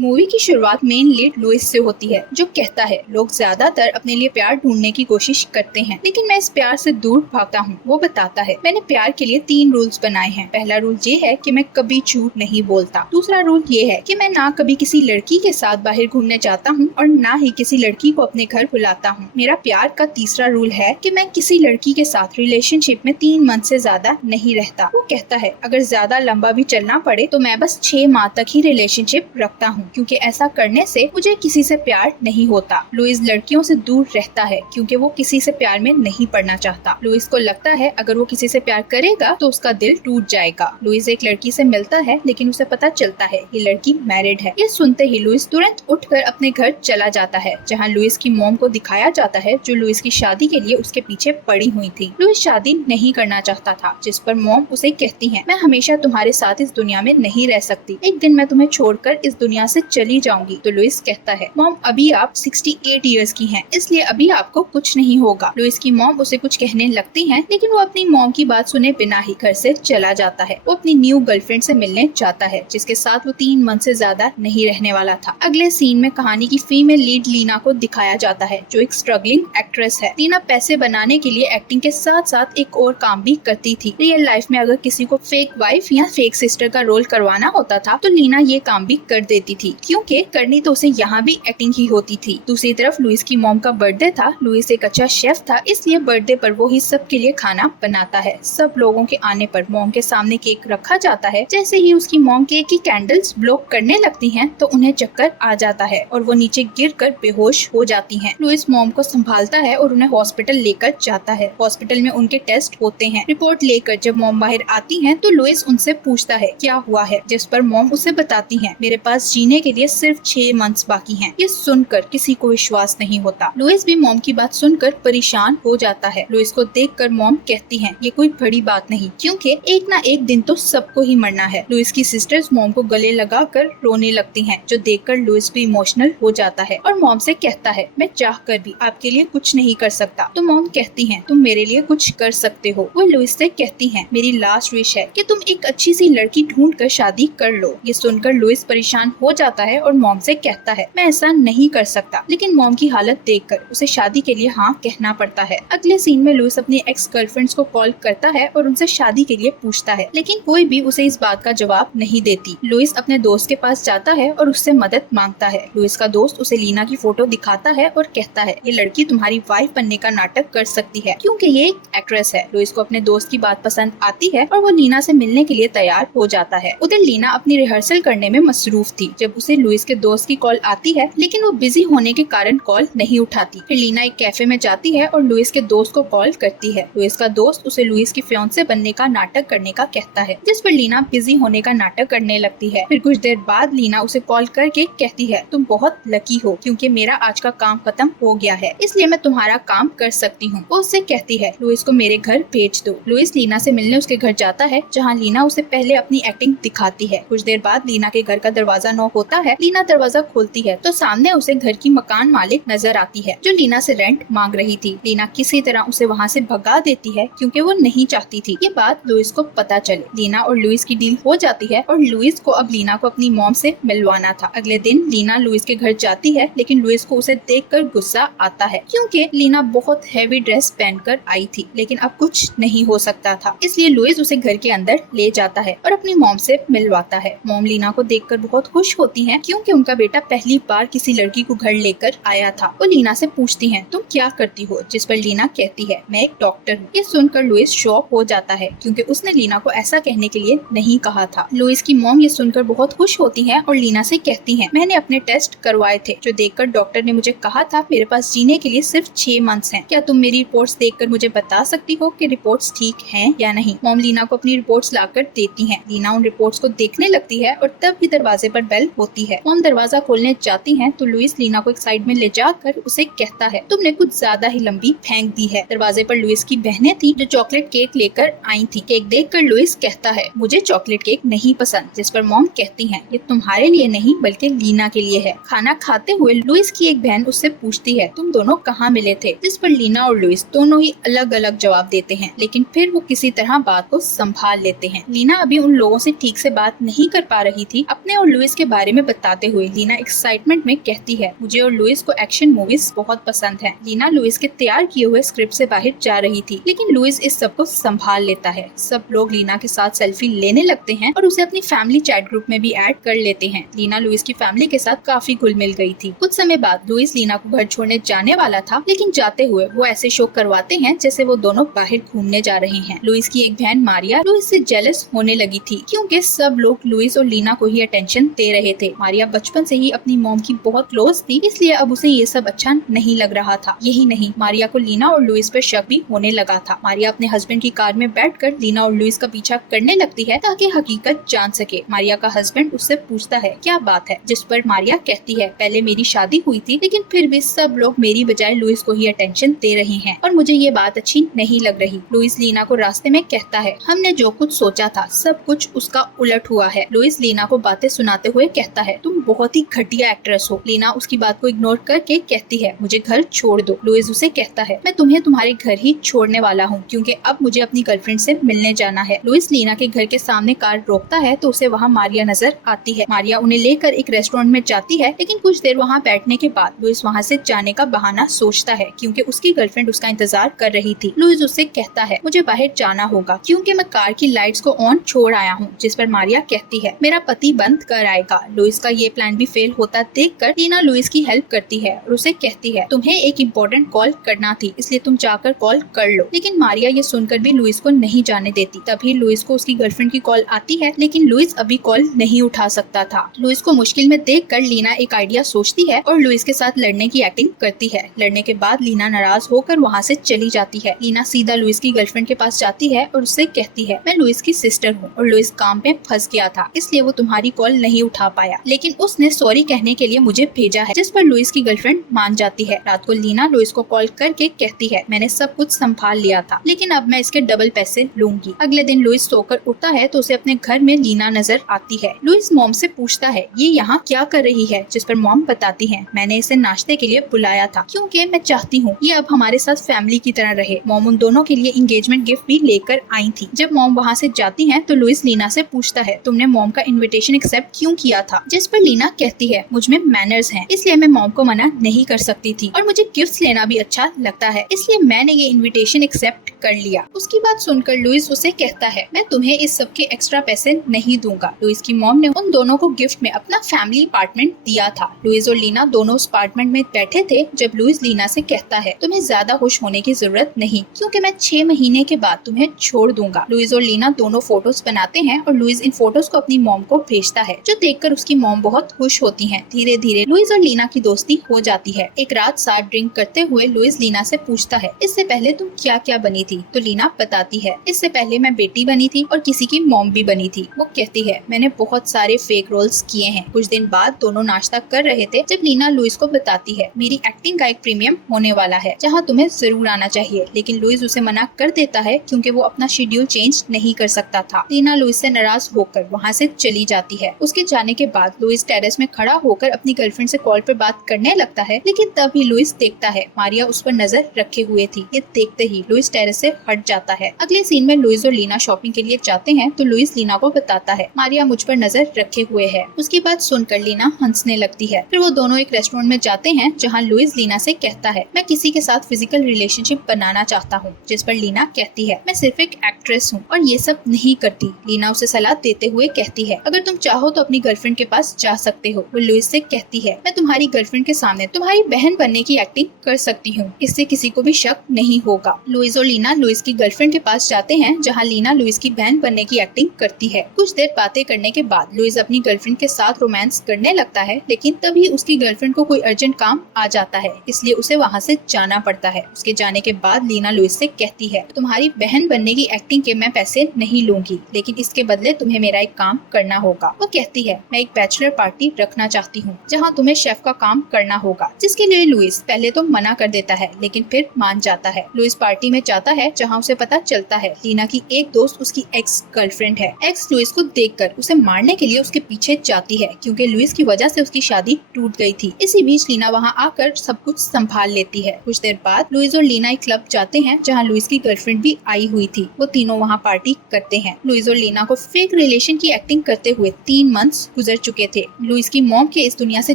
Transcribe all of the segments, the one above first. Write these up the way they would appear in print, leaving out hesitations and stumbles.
Movie की शुरुआत main lead Louis से होती है, जो कहता है लोग ज्यादातर अपने लिए प्यार ढूंढने की कोशिश करते हैं, लेकिन मैं इस प्यार से दूर भागता हूँ। वो बताता है, मैंने प्यार के लिए 3 रूल्स बनाए हैं। पहला रूल ये है कि मैं कभी झूठ नहीं बोलता। दूसरा रूल ये है कि मैं ना कभी किसी लड़की के साथ बाहर घूमने जाता हूँ और ना ही किसी लड़की को अपने घर बुलाता हूँ। मेरा प्यार का तीसरा रूल है कि मैं किसी लड़की के साथ रिलेशनशिप में 3 मंथ से ज्यादा नहीं रहता। वो कहता है, अगर ज्यादा लंबा भी चलना पड़े तो मैं बस 6 माह तक ही रिलेशनशिप रखता हूँ, क्योंकि ऐसा करने से मुझे किसी से प्यार नहीं होता। लुइस लड़कियों से दूर रहता है क्योंकि वो किसी से प्यार में नहीं पड़ना चाहता। लुइस को लगता है अगर वो किसी से प्यार करेगा तो उसका दिल टूट जाएगा। लुइस एक लड़की से मिलता है, लेकिन उसे पता चलता है ये लड़की मैरिड है। ये सुनते ही लुइस तुरंत उठकर अपने घर चला जाता है, जहाँ लुइस की मॉम को दिखाया जाता है, जो लुइस की शादी के लिए उसके पीछे पड़ी हुई थी। लुइस शादी नहीं करना चाहता था, जिस पर मॉम उसे कहती है, मैं हमेशा तुम्हारे साथ इस दुनिया में नहीं रह सकती, एक दिन मैं तुम्हें छोड़कर इस दुनिया से चली जाऊंगी। तो लुइस कहता है, मॉम अभी आप 68 इयर्स की हैं, इसलिए अभी आपको कुछ नहीं होगा। लुइस की मॉम उसे कुछ कहने लगती हैं, लेकिन वो अपनी मॉम की बात सुने बिना ही घर से चला जाता है। वो अपनी न्यू गर्लफ्रेंड से मिलने जाता है, जिसके साथ वो 3 मंथ से ज्यादा नहीं रहने वाला था। अगले सीन में कहानी की फीमेल लीड लीना को दिखाया जाता है, जो एक स्ट्रगलिंग एक्ट्रेस है। लीना पैसे बनाने के लिए एक्टिंग के साथ साथ एक और काम भी करती थी। रियल लाइफ में अगर किसी को फेक वाइफ या फेक सिस्टर का रोल करवाना होता था तो लीना ये काम भी कर देती थी, क्योंकि करनी तो उसे यहाँ भी एक्टिंग ही होती थी। दूसरी तरफ लुइस की मॉम का बर्थडे था। लुइस एक अच्छा शेफ था, इसलिए बर्थडे पर वो ही सबके लिए खाना बनाता है। सब लोगों के आने पर मॉम के सामने केक रखा जाता है। जैसे ही उसकी मॉम केक की कैंडल्स ब्लो करने लगती हैं, तो उन्हें चक्कर आ जाता है और वो नीचे गिरकर बेहोश हो जाती हैं। लुइस मॉम को संभालता है और उन्हें हॉस्पिटल लेकर जाता है। हॉस्पिटल में उनके टेस्ट होते हैं। रिपोर्ट लेकर जब मॉम बाहर आती हैं, तो लुइस उनसे पूछता है क्या हुआ है, जिस पर मॉम उसे बताती हैं, मेरे पास जीने के लिए सिर्फ 6 मंथ्स बाकी हैं। ये सुनकर किसी को विश्वास नहीं होता। लुइस भी मॉम की बात सुनकर परेशान हो जाता है। लुइस को देखकर मॉम कहती हैं, ये कोई बड़ी बात नहीं, क्योंकि एक ना एक दिन तो सबको ही मरना है। लुइस की सिस्टर्स मॉम को गले लगाकर रोने लगती हैं, जो देखकर लुइस भी इमोशनल हो जाता है और मॉम से कहता है, मैं चाहकर भी आपके लिए कुछ नहीं कर सकता। तो मॉम कहती हैं, तुम मेरे लिए कुछ कर सकते हो। वो लुइस से कहती हैं, मेरी लास्ट विश है कि तुम एक अच्छी सी लड़की ढूंढ कर शादी कर लो। ये सुनकर लुइस परेशान हो जाता है और मॉम से कहता है, मैं ऐसा नहीं कर सकता, लेकिन मॉम की हालत देखकर उसे शादी के लिए हाँ कहना पड़ता है। अगले सीन में लुइस अपनी एक्स गर्लफ्रेंड्स को कॉल करता है और उनसे शादी के लिए पूछता है, लेकिन कोई भी उसे इस बात का जवाब नहीं देती। लुइस अपने दोस्त के पास जाता है और उससे मदद मांगता है। लुइस का दोस्त उसे लीना की फोटो दिखाता है और कहता है, ये लड़की तुम्हारी वाइफ बनने का नाटक कर सकती है, क्योंकि ये एक एक्ट्रेस है। लुइस को अपने दोस्त की बात पसंद आती है और वो लीना से मिलने के लिए तैयार हो जाता है। उधर लीना अपनी रिहर्सल करने में मसरूफ थी जब उसे लुइस के दोस्त की कॉल आती है, लेकिन वो बिजी होने के कारण कॉल नहीं उठाती। फिर लीना एक कैफे में जाती है और लुइस के दोस्त को कॉल करती है। लुइस का दोस्त उसे लुइस की फियांसे बनने का नाटक करने का कहता है, जिस पर लीना बिजी होने का नाटक करने लगती है। फिर कुछ देर बाद लीना उसे कॉल करके कहती है, तुम बहुत लकी हो, क्योंकि मेरा आज का काम खत्म हो गया है, इसलिए मैं तुम्हारा काम कर सकती हूँ। वो उससे कहती है, लुइस को मेरे घर भेज दो। लुइस लीना से मिलने उसके घर जाता है, जहाँ लीना उसे पहले अपनी एक्टिंग दिखाती है। कुछ देर बाद लीना के घर का दरवाजा नॉक होता है। लीना दरवाजा खोलती है तो सामने उसे घर की मकान मालिक नजर आती है, जो लीना से रेंट मांग रही थी। लीना किसी तरह उसे वहाँ से भगा देती है, क्योंकि वो नहीं चाहती थी ये बात लुइस को पता चले। लीना और लुइस की डील हो जाती है और लुइस को अब लीना को अपनी मॉम से मिलवाना था। अगले दिन लीना लुइस के घर जाती है, लेकिन लुइस को उसे देखकर गुस्सा आता है, क्योंकि लीना बहुत हैवी ड्रेस पहनकर आई थी, लेकिन अब कुछ नहीं हो सकता था। इसलिए लुइस उसे घर के अंदर ले जाता है और अपनी मॉम से मिलवाता है। मॉम लीना को देखकर बहुत खुश होती हैं, क्योंकि उनका बेटा पहली बार किसी लड़की को घर लेकर आया था। वो लीना से पूछती हैं, तुम क्या करती हो, जिस पर लीना कहती है, मैं एक डॉक्टर हूँ। ये सुनकर लुइस शॉक हो जाता है, क्योंकि उसने लीना को ऐसा कहने के लिए नहीं कहा था। लुइस की मॉम ये सुनकर बहुत खुश होती हैं और लीना से कहती हैं, मैंने अपने टेस्ट करवाए थे, जो देखकर डॉक्टर ने मुझे कहा था मेरे पास जीने के लिए सिर्फ 6 मंथ्स हैं। क्या तुम मेरी रिपोर्ट्स देखकर मुझे बता सकती हो कि रिपोर्ट्स ठीक हैं या नहीं। मॉम लीना को अपनी रिपोर्ट्स लाकर देती हैं। लीना उन रिपोर्ट्स को देखने लगती है और तब भी दरवाजे पर बेल होती है। मॉम दरवाजा खोलने जाती हैं तो लुइस लीना को एक साइड में ले जाकर उसे कहता है, तुमने कुछ ज्यादा ही लंबी फेंक दी है। दरवाजे पर लुइस की बहनें थी, जो चॉकलेट केक लेकर आई थी। केक देखकर लुइस कहता है, मुझे चॉकलेट केक नहीं पसंद, जिस पर मॉम कहती हैं, ये तुम्हारे लिए नहीं बल्कि लीना के लिए है। खाना खाते हुए लुइस की एक बहन उससे पूछती है, तुम दोनों कहाँ मिले थे, जिस पर लीना और लुइस दोनों ही अलग अलग जवाब देते हैं, लेकिन फिर वो किसी तरह बात को संभाल लेते हैं। लीना अभी उन लोगों से ठीक से बात नहीं कर पा रही थी। अपने और लुइस के बारे बारे में बताते हुए लीना एक्साइटमेंट में कहती है, मुझे और लुइस को एक्शन मूवीज बहुत पसंद है। लीना लुइस के तैयार किए हुए स्क्रिप्ट से बाहर जा रही थी, लेकिन लुइस इस सब को संभाल लेता है। सब लोग लीना के साथ सेल्फी लेने लगते हैं और उसे अपनी फैमिली चैट ग्रुप में भी ऐड कर लेते हैं। लीना लुइस की फैमिली के साथ काफी घुल मिल गई थी। कुछ समय बाद लुइस लीना को घर छोड़ने जाने वाला था, लेकिन जाते हुए वो ऐसे शो करवाते हैं जैसे वो दोनों बाहर घूमने जा रहे हैं। लुइस की एक बहन मारिया लुइस से जेलस होने लगी थी, क्योंकि सब लोग लुइस और लीना को ही अटेंशन दे रहे थे। मारिया बचपन से ही अपनी मॉम की बहुत क्लोज थी, इसलिए अब उसे ये सब अच्छा नहीं लग रहा था। यही नहीं, मारिया को लीना और लुइस पर शक भी होने लगा था। मारिया अपने हस्बैंड की कार में बैठकर लीना और लुइस का पीछा करने लगती है ताकि हकीकत जान सके। मारिया का हस्बैंड उससे पूछता है क्या बात है, जिस पर मारिया कहती है, पहले मेरी शादी हुई थी, लेकिन फिर भी सब लोग मेरी बजाय लुइस को ही अटेंशन दे रहे हैं और मुझे ये बात अच्छी नहीं लग रही। लुइस लीना को रास्ते में कहता है, हमने जो कुछ सोचा था सब कुछ उसका उलट हुआ है। लुइस लीना को बातें सुनाते हुए कहता है, तुम बहुत ही घटिया एक्ट्रेस हो। लीना उसकी बात को इग्नोर करके कहती है, मुझे घर छोड़ दो। लुइस उसे कहता है, मैं तुम्हें तुम्हारे घर ही छोड़ने वाला हूँ, क्योंकि अब मुझे अपनी गर्लफ्रेंड से मिलने जाना है। लुइस लीना के घर के सामने कार रोकता है तो उसे वहाँ मारिया नजर आती है। मारिया उन्हें लेकर एक रेस्टोरेंट में जाती है, लेकिन कुछ देर वहाँ बैठने के बाद लुइस वहाँ से जाने का बहाना सोचता है, क्योंकि उसकी गर्लफ्रेंड उसका इंतजार कर रही थी। लुइस उससे कहता है, मुझे बाहर जाना होगा क्योंकि मैं कार की लाइट्स को ऑन छोड़ आया हूँ। जिस पर मारिया कहती है, मेरा पति बंद कर आएगा। लुइस का ये प्लान भी फेल होता देखकर लीना लुइस की हेल्प करती है और उसे कहती है, तुम्हें एक इम्पोर्टेंट कॉल करना थी, इसलिए तुम जाकर कॉल कर लो। लेकिन मारिया ये सुनकर भी लुइस को नहीं जाने देती। तभी लुइस को उसकी गर्लफ्रेंड की कॉल आती है, लेकिन लुइस अभी कॉल नहीं उठा सकता था। लुइस को मुश्किल में देखकर लीना एक आइडिया सोचती है और लुइस के साथ लड़ने की एक्टिंग करती है। लड़ने के बाद लीना नाराज होकर वहाँ से चली जाती है। लीना सीधा लुइस की गर्लफ्रेंड के पास जाती है और उससे कहती है, मैं लुइस की सिस्टर हूँ और लुइस काम पे फंस गया था, इसलिए वो तुम्हारी कॉल नहीं उठा पाया, लेकिन उसने सॉरी कहने के लिए मुझे भेजा है। जिस पर लुइस की गर्लफ्रेंड मान जाती है। रात को लीना लुइस को कॉल करके कहती है, मैंने सब कुछ संभाल लिया था, लेकिन अब मैं इसके डबल पैसे लूंगी। अगले दिन लुइस सोकर उठता है तो उसे अपने घर में लीना नजर आती है। लुइस मॉम से पूछता है, ये यहाँ क्या कर रही है? जिस पर मॉम बताती है, मैंने इसे नाश्ते के लिए बुलाया था क्योंकि मैं चाहती हूँ ये अब हमारे साथ फैमिली की तरह रहे। मॉम उन दोनों के लिए एंगेजमेंट गिफ्ट भी लेकर आई थी। जब मॉम वहाँ से जाती है तो लुइस लीना से पूछता है, तुमने मॉम का इन्विटेशन एक्सेप्ट क्यों किया था? जिस पर लीना कहती है, मुझ में मैनर्स हैं, इसलिए मैं मॉम को मना नहीं कर सकती थी और मुझे गिफ्ट्स लेना भी अच्छा लगता है, इसलिए मैंने ये इन्विटेशन एक्सेप्ट कर लिया। उसकी बात सुनकर लुइस उसे कहता है, मैं तुम्हें इस सब के एक्स्ट्रा पैसे नहीं दूंगा। लुइस की मॉम ने उन दोनों को गिफ्ट में अपना फैमिली अपार्टमेंट दिया था। लुइस और लीना दोनों उस अपार्टमेंट में बैठे थे जब लुइस लीना से कहता है, तुम्हें ज्यादा खुश होने की जरूरत नहीं, क्योंकि मैं 6 महीने के बाद तुम्हें छोड़ दूंगा। लुइस और लीना दोनों फोटोज बनाते हैं और लुइस इन फोटोज को अपनी मॉम को भेजता है, जो देखकर उसकी मॉम बहुत खुश होती है। धीरे धीरे लुइस और लीना की दोस्ती हो जाती है। एक रात साथ ड्रिंक करते हुए लुइस लीना से पूछता है, इससे पहले तुम क्या क्या बनी थी? तो लीना बताती है, इससे पहले मैं बेटी बनी थी और किसी की मॉम भी बनी थी। वो कहती है, मैंने बहुत सारे फेक रोल्स किए हैं। कुछ दिन बाद दोनों नाश्ता कर रहे थे जब लीना लुइस को बताती है, मेरी एक्टिंग का एक प्रीमियम होने वाला है जहाँ तुम्हें जरूर आना चाहिए। लेकिन लुइस उसे मना कर देता है क्योंकि वो अपना शेड्यूल चेंज नहीं कर सकता था। लीना लुइस से नाराज होकर वहाँ से चली जाती है। उसके जाने के बाद लुइस टेरेस में खड़ा होकर अपनी गर्लफ्रेंड से कॉल पर बात करने लगता है, लेकिन तभी लुइस देखता है मारिया उस पर नजर रखे हुए थी। ये देखते ही लुइस टेरेस से हट जाता है। अगले सीन में लुइस और लीना शॉपिंग के लिए जाते हैं तो लुइस लीना को बताता है, मारिया मुझ पर नजर रखे हुए है। उसकी बात सुनकर लीना हंसने लगती है। फिर वो दोनों एक रेस्टोरेंट में जाते हैं जहाँ लुइस लीना से कहता है, मैं किसी के साथ फिजिकल रिलेशनशिप बनाना चाहता हूँ। जिस पर लीना कहती है, मैं सिर्फ एक एक्ट्रेस हूँ और ये सब नहीं करती। लीना उसे सलाह देते हुए कहती है, अगर तुम चाहो तो अपनी गर्लफ्रेंड के पास जा सकते हो। वो लुइस से कहती है, मैं तुम्हारी गर्लफ्रेंड के सामने तुम्हारी बहन बनने की एक्टिंग कर सकती हूँ, इससे किसी को भी शक नहीं होगा। लुइस और लीना लुइस की गर्लफ्रेंड के पास जाते हैं जहाँ लीना लुइस की बहन बनने की एक्टिंग करती है। कुछ देर बातें करने के बाद लुइस अपनी गर्लफ्रेंड के साथ रोमांस करने लगता है, लेकिन तभी उसकी गर्लफ्रेंड को कोई अर्जेंट काम आ जाता है, इसलिए उसे वहाँ से जाना पड़ता है। उसके जाने के बाद लीना लुइस से कहती है, तुम्हारी बहन बनने की एक्टिंग के मैं पैसे नहीं लूंगी, लेकिन इसके बदले तुम्हें मेरा एक काम करना होगा। वो कहती है, मैं एक बैचलर पार्टी रखना चाहती हूँ जहाँ तुम्हें शेफ का काम करना होगा, जिसके लिए लुइस पहले तो मना कर देता है, लेकिन फिर मान जाता है। लुइस पार्टी में जाता है जहाँ उसे पता चलता है लीना की एक दोस्त उसकी एक्स गर्लफ्रेंड है। एक्स लुइस को देखकर उसे मारने के लिए उसके पीछे जाती है, क्योंकि लुइस की वजह से उसकी शादी टूट गई थी। इसी बीच लीना वहाँ आकर सब कुछ संभाल लेती है। कुछ देर बाद लुइस और लीना एक क्लब जाते हैं जहाँ लुइस की गर्लफ्रेंड भी आई हुई थी। वो तीनों वहाँ पार्टी करते हैं। लुइस और लीना को फेक रिलेशन की एक्टिंग करते हुए 3 मंथ्स गुजर चुके थे। लुइस की मॉम के इस दुनिया से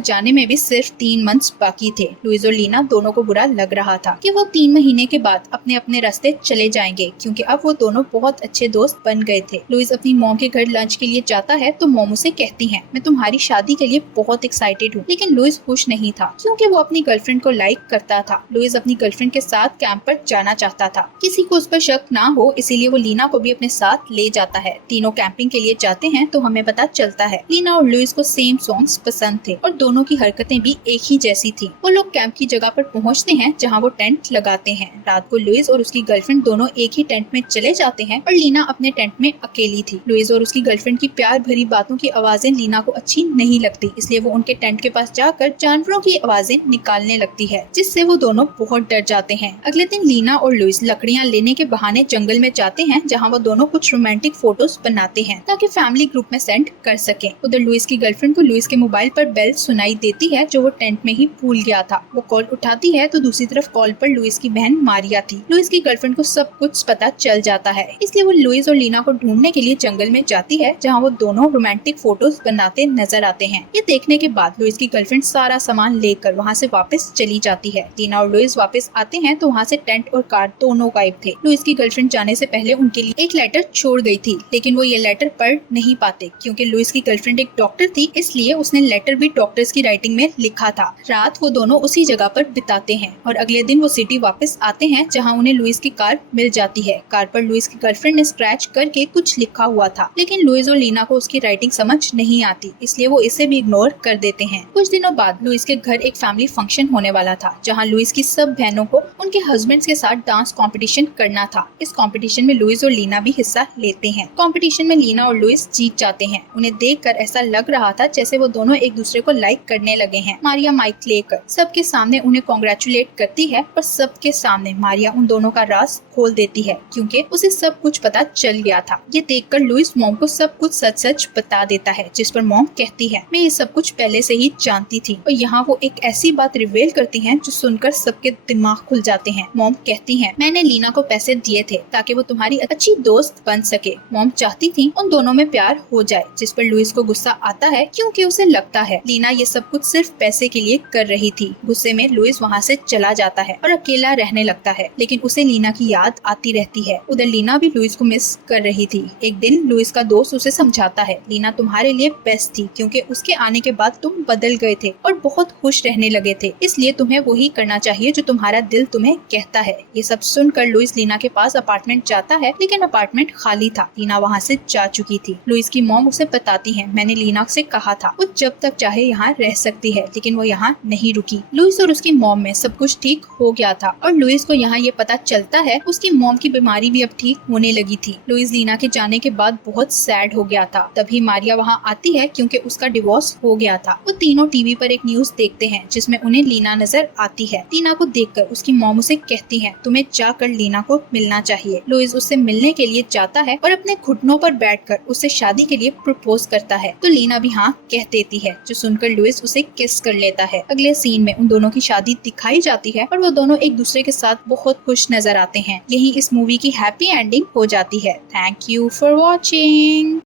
जाने में भी सिर्फ 3 मंथ्स बाकी थे। लुइस और लीना दोनों को बुरा लग रहा था कि वो 3 महीने के बाद अपने अपने रास्ते चले जाएंगे, क्योंकि अब वो दोनों बहुत अच्छे दोस्त बन गए थे। लुइस अपनी मॉम के घर लंच के लिए जाता है तो मॉम उसे कहती है, मैं तुम्हारी शादी के लिए बहुत एक्साइटेड हूँ। लेकिन लुइस खुश नहीं था क्योंकि वो अपनी गर्लफ्रेंड को लाइक करता था। लुइस अपनी गर्लफ्रेंड के साथ कैंप पर जाना चाहता था, किसी को उस पर शक ना हो, इसीलिए वो लीना को भी अपने साथ ले जाता है। तीनों कैंपिंग के लिए जाते हैं तो हमें पता चलता है लीना और लुइस को सेम सॉन्ग्स पसंद थे और दोनों की हरकतें भी एक ही जैसी थी। वो लोग कैंप की जगह पर पहुँचते हैं जहाँ वो टेंट लगाते हैं। रात को लुइस और उसकी गर्लफ्रेंड दोनों एक ही टेंट में चले जाते हैं और लीना अपने टेंट में अकेली थी। लुइस और उसकी गर्लफ्रेंड की प्यार भरी बातों की आवाजें लीना को अच्छी नहीं लगती, इसलिए वो उनके टेंट के पास जाकर जानवरों की आवाजें निकालने लगती है, जिससे वो दोनों बहुत डर जाते हैं। अगले दिन लीना और लुइस लकड़ियाँ लेने के बहाने जंगल में जाते हैं, जहाँ वो दोनों कुछ रोमांटिक फोटोज बनाते हैं ताकि फैमिली ग्रुप में सेंड कर सके। उधर लुइस की गर्लफ्रेंड को लुइस के मोबाइल पर बेल सुनाई देती है जो वो टेंट में ही भूल गया था। वो कॉल उठाती है तो दूसरी तरफ कॉल पर लुइस की बहन मारिया थी। लुइस की गर्लफ्रेंड को सब कुछ पता चल जाता है, इसलिए वो लुइस और लीना को ढूंढने के लिए जंगल में जाती है, जहाँ वो दोनों रोमांटिक फोटोज बनाते नजर आते हैं। ये देखने के बाद लुइस की गर्लफ्रेंड सारा सामान लेकर वहाँ से वापस चली जाती है। लीना और लुइस वापस आते हैं तो वहाँ से टेंट और कार दोनों गायब थे। लुइस की गर्लफ्रेंड जाने से पहले उनके लिए एक लेटर छोड़ गई थी, लेकिन वो ये लेटर पढ़ नहीं पाते क्योंकि लुइस की गर्लफ्रेंड एक डॉक्टर थी, इसलिए उसने लेटर भी डॉक्टर्स की राइटिंग में लिखा था। रात वो दोनों उसी जगह पर बिताते हैं और अगले दिन वो सिटी वापस आते हैं, जहाँ उन्हें लुइस की कार मिल जाती है। कार पर लुइस की गर्लफ्रेंड ने स्क्रैच करके कुछ लिखा हुआ था, लेकिन लुइस और लीना को उसकी राइटिंग समझ नहीं आती, इसलिए वो इसे भी इग्नोर कर देते हैं। कुछ दिनों बाद लुइस के घर एक फैमिली फंक्शन होने वाला था, जहाँ लुइस की सब बहनों को उनके हस्बैंड्स के साथ डांस कंपटीशन करना था। इस कंपटीशन में लुइस और लीना भी हिस्सा लेते हैं। कंपटीशन में लीना और लुइस जीत जाते हैं। उन्हें देखकर ऐसा लग रहा था जैसे वो दोनों एक दूसरे को लाइक करने लगे हैं। मारिया माइक लेकर सबके सामने उन्हें कॉन्ग्रेचुलेट करती है और सबके सामने मारिया उन दोनों का राज खोल देती है क्योंकि उसे सब कुछ पता चल गया था। ये देखकर लुइस मॉम को सब कुछ सच सच बता देता है, जिस पर मॉम कहती है, मैं ये सब कुछ पहले से ही जानती थी। और यहाँ वो एक ऐसी बात रिवील करती हैं जो सुनकर सबके दिमाग खुल जाते हैं। मॉम कहती है, मैंने लीना को पैसे दिए थे ताकि वो तुम्हारी अच्छी दोस्त बन सके। मॉम चाहती थी उन दोनों में प्यार हो जाए, जिस पर लुइस को गुस्सा आता है क्योंकि उसे लगता है लीना ये सब कुछ सिर्फ पैसे के लिए कर रही थी। गुस्से में लुइस वहाँ से चला जाता है और अकेला रहने लगता है, लेकिन उसे लीना की याद आती रहती है। उधर लीना भी लुइस को मिस कर रही थी। एक दिन लुइस का दोस्त उसे समझाता है, लीना तुम्हारे लिए बेस्ट थी क्योंकि उसके आने के बाद तुम बदल गए थे और बहुत खुश रहने लगे थे, इसलिए तुम्हें वही करना चाहिए जो तुम्हारा दिल तुम्हें कहता है। ये सब सुनकर लुइस लीना के पास अपार्टमेंट जाता है, लेकिन अपार्टमेंट खाली था। लीना वहाँ से जा चुकी थी। लुइस की मॉम उसे बताती है, मैंने लीना से कहा था वो जब तक चाहे यहाँ रह सकती है, लेकिन वो यहाँ नहीं रुकी। लुइस और उसकी मॉम में सब कुछ ठीक हो गया था और लुइस को यहाँ ये पता चलता है उसकी मॉम की बीमारी भी अब ठीक होने लगी थी। लुइस लीना के जाने के बाद बहुत सैड हो गया था। तभी मारिया वहाँ आती है क्योंकि उसका डिवोर्स हो गया था। वो तीनों टीवी पर एक न्यूज देखते हैं जिसमें उन्हें लीना नजर आती है। लीना को देखकर उसकी मॉम उसे कहती है, तुम्हें जाकर लीना को मिलना चाहिए। लुइस उससे मिलने के लिए जाता है और अपने घुटनों पर बैठकर उससे शादी के लिए प्रपोज करता है, तो लीना भी हाँ कह देती है, जो सुनकर लुइस उसे किस कर लेता है। अगले सीन में उन दोनों की शादी दिखाई जाती है और वो दोनों एक दूसरे के साथ बहुत खुश नजर आते हैं। यही इस मूवी की हैप्पी एंडिंग हो जाती है। Thank you for watching.